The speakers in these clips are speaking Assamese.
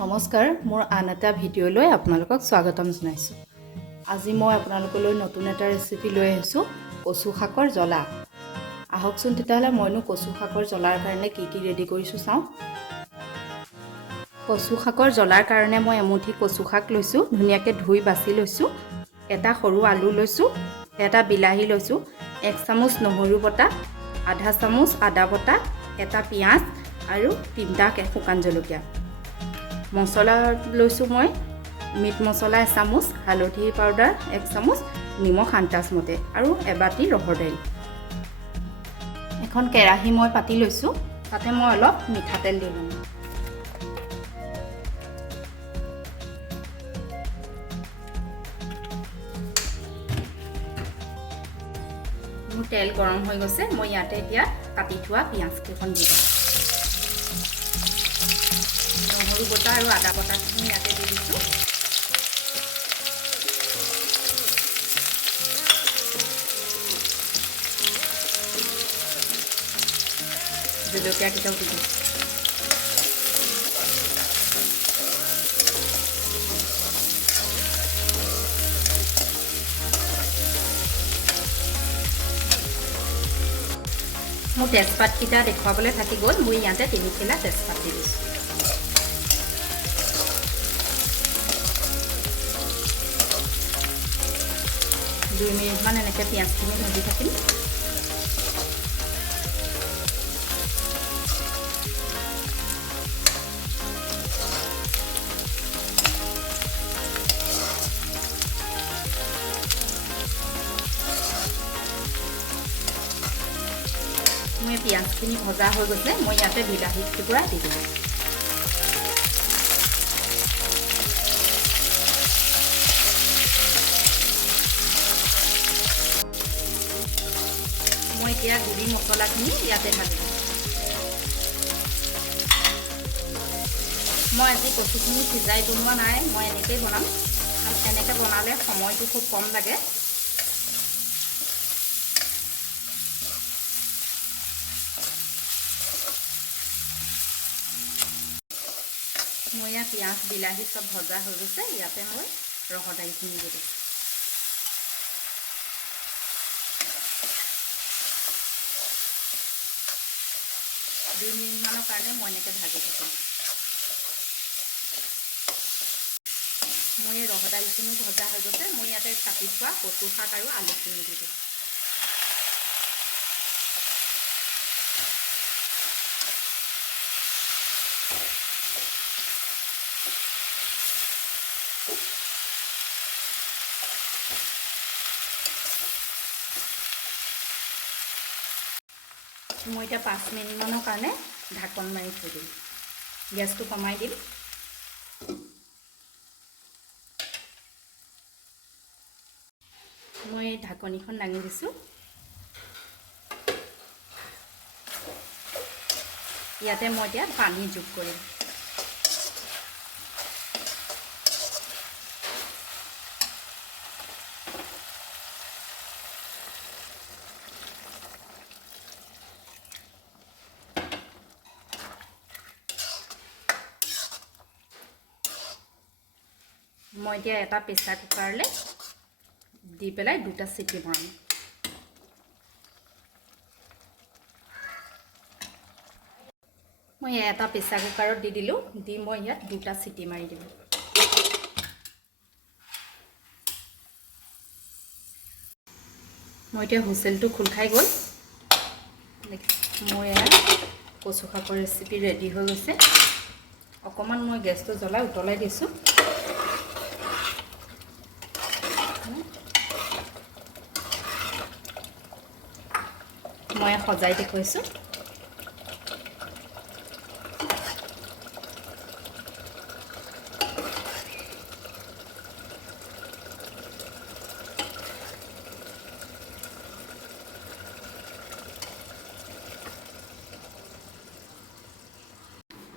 নমস্কাৰ, মোৰ আন এটা ভিডিঅ'লৈ আপোনালোকক স্বাগতম জনাইছোঁ। আজি মই আপোনালোকলৈ নতুন এটা ৰেচিপি লৈ আহিছোঁ, কচু শাকৰ জ্বলা। আহকচোন তেতিয়াহ'লে মইনো কচু শাকৰ জ্বলাৰ কাৰণে কি ৰেডি কৰিছোঁ চাওঁ। কচু শাকৰ জ্বলাৰ কাৰণে মই এমুঠি কচু শাক লৈছোঁ, ধুনীয়াকৈ ধুই বাছি লৈছোঁ। এটা সৰু আলু লৈছোঁ, এটা বিলাহী লৈছোঁ, 1 চামুচ নহৰু বটা, আধা চামুচ আদা বটা, এটা পিঁয়াজ আৰু 3টা শুকান জলকীয়া। মছলা লৈছোঁ মই মিট মছলা 1 চামুচ, হালধি পাউডাৰ 1 চামুচ, নিমখ আন্দাজমতে আৰু এবাটি ৰহৰ দাইল। এখন কেৰাহী মই পাতি লৈছোঁ, তাতে মই অলপ মিঠাতেল দি লওঁ। মোৰ তেল গৰম হৈ গৈছে, মই ইয়াতে এতিয়া কাটি থোৱা পিঁয়াজকেইখন দি দিওঁ। নহৰু বটা আৰু আদা বটাখিনি ইয়াতে দি দিছোঁ। জলকীয়াকেইটাও দি দিছোঁ। মোৰ তেজপাতকেইটা দেখুৱাবলৈ থাকি গ'ল, মই ইয়াতে 3 খিলা তেজপাত দি দিছোঁ। দুই মিনিটমান এনেকৈ পিঁয়াজখিনি ভাজি থাকিম। মই পিঁয়াজখিনি ভজা হৈ গৈছে, মই ইয়াতে বিলাহী টুকুৰা দি দিলোঁ। মই এতিয়া গুড়ি মছলাখিনি ইয়াতে ঢালি দিওঁ। মই আজি কচুখিনি সিজাই বনোৱা নাই, মই এনেকৈয়ে বনাম। এনেকৈ বনালে সময়টো খুব কম লাগে। মই ইয়াত পিঁয়াজ বিলাহী চব ভজা হৈ গৈছে, ইয়াতে মই ৰহৰ দাইলখিনি দি দিওঁ। দুই মিনিটমানৰ কাৰণে মই এনেকৈ ভাজি থাকোঁ। মই এই ৰহৰ দাইলখিনিও ভজা হৈ গৈছে, মই ইয়াতে কাটি থোৱা কচু শাক আৰু আলুখিনি দি দিওঁ। মই এতিয়া 5 মিনিটমানৰ কাৰণে ঢাকন মাৰি থৈ দিম। গেছটো কমাই দিম। মই ঢাকনিখন দাঙি দিছোঁ। ইয়াতে মই এতিয়া পানী যোগ কৰিম। মই এতিয়া এটা প্ৰেছাৰ কুকাৰলৈ দি পেলাই 2টা চিটি মৰাম। মই এটা প্ৰেছাৰ কুকাৰত দি দিলোঁ, দি মই ইয়াত 2টা চিটি মাৰি দিলোঁ। মই এতিয়া হুইচেলটো খোল খাই গ'ল। মোৰ ইয়াত কচু শাকৰ ৰেচিপি ৰেডি হৈ গৈছে। অকণমান মই গেছটো জ্বলাই উতলাই দিছোঁ। মই সজাই দেখুৱাইছোঁ।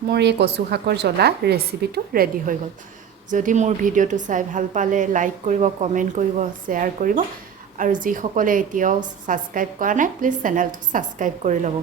মোৰ এই কচু শাকৰ জ্বলা ৰেচিপিটো ৰেডি হৈ গ'ল। যদি মোৰ ভিডিঅ'টো চাই ভাল পালে লাইক কৰিব, কমেণ্ট কৰিব, শ্বেয়াৰ কৰিব আৰু যিসকলে এতিয়াও ছাবস্ক্ৰাইব কৰা নাই প্লিজ চেনেলটো ছাবস্ক্ৰাইব কৰি ল'ব।